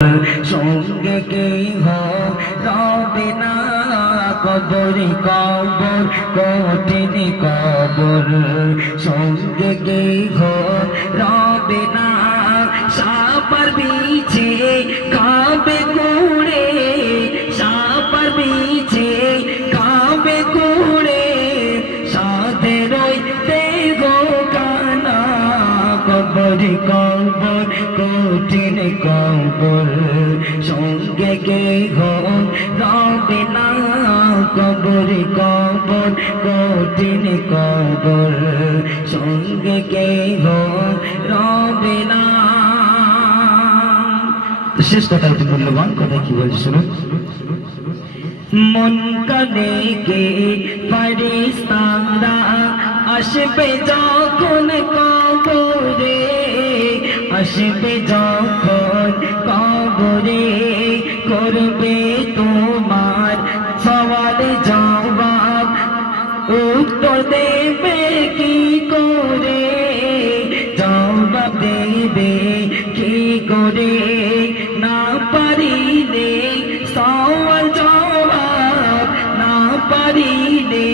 সঙ্গে কেহ রবে না কবরে কবর কঠিন কবর সঙ্গে কেহ রবে না সাপার বিছে খাবে কুড়ে সাপার বিছে খাবে কুড়ে সাথে রইতে গো কানা কবরে কবর কঠিন কবর সঙ্গে কেহ রবে না কবরে কবর কঠিন কবর সঙ্গে কেহ রবে না। শেষ কথা অতি মূল্যবান কথা কি বলছে শুনুন। মন কানে কে ফেরেশতারা আসবে যখন কবরে আসবে যখন কবরে করবে তোমার সওয়াল জবাব উত্তর দেবে কি করে জবাব দেবে কি করে না পারিলে সওয়াল জবাব না পারিলে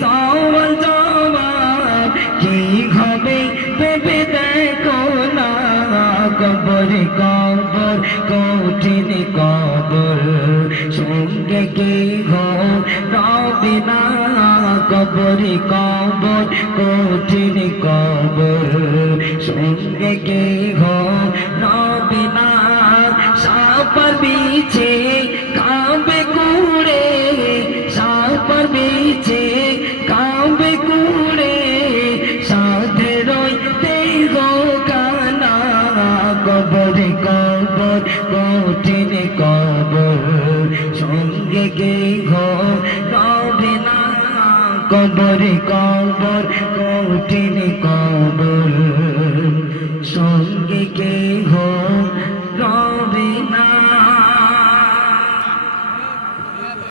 সওয়াল জবাব কি হবে ভেবে দেখো না কবরে কবর কঠিন কবর সঙ্গে কেহ রবে না কবরে কবর কঠিন কবর সঙ্গে কেহ রবে না সাপার বিছে কাবে কুড়ে সাপার বিছে কাবে কুড়ে সাথে রইতে গো কানা কবরে কবর কঠিন কবর সঙ্গে কেহ রবে না কবরে কবর কঠিন কবর।